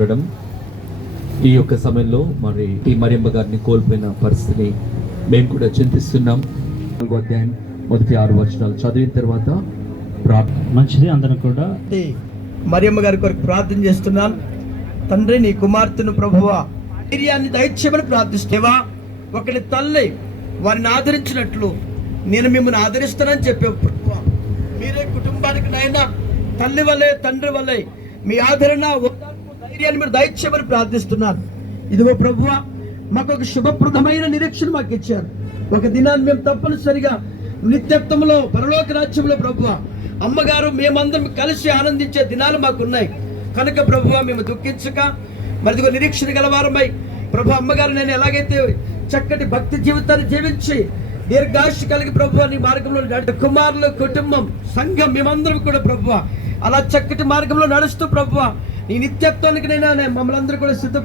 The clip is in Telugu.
ఉండడం, ఈ యొక్క సమయంలో మరి ఈ మరియమ్మ గారిని కోల్పోయిన పరిస్థితిని మేము కూడా చింతిస్తున్నాం. 4వ అధ్యాయం మొదటి 6 వచనాలు చదివిన తర్వాత మంచిది. అందరం కూడా మరియమ్మ గారి కొరకు ప్రార్థన చేస్తున్నాను. తండ్రి, నీ కుమార్తెను ప్రభువా ధైర్యాన్ని దయచేయమని ప్రార్థిస్తేవా, ఒకటి తల్లి వారిని ఆదరించినట్లు నేను మిమ్మల్ని ఆదరిస్తానని చెప్పే ప్రభువా, మీరే కుటుంబానికి నైనా తల్లి వల్లే తండ్రి వల్లే మీ ఆదరణ ధైర్యాన్ని మీరు దయచేయమని ప్రార్థిస్తున్నాను. ఇదిగో ప్రభువా, మాకు ఒక శుభప్రదమైన నిరీక్షణ మాకు ఇచ్చారు. ఒక దినాన్ని మేము తప్పనిసరిగా నిత్యత్వంలో పరలోక రాజ్యంలో ప్రభువా అమ్మగారు మేమందరం కలిసి ఆనందించే దినాలు మాకున్నాయి కనుక ప్రభువా మేము దుఃఖించక మరిదిగో నిరీక్షణ గలవారమై ప్రభు అమ్మగారు నేను ఎలాగైతే చక్కటి భక్తి జీవితాన్ని జీవించి దీర్ఘాయుష్షు కలిగి ప్రభువా నీ మార్గంలో కుమారులు కుటుంబం సంఘం మేమందరం కూడా ప్రభువా అలా చక్కటి మార్గంలో నడుస్తూ ప్రభువా నీ నిత్యత్వానికి నైనా మమ్మల్ని అందరూ కూడా సిద్ధ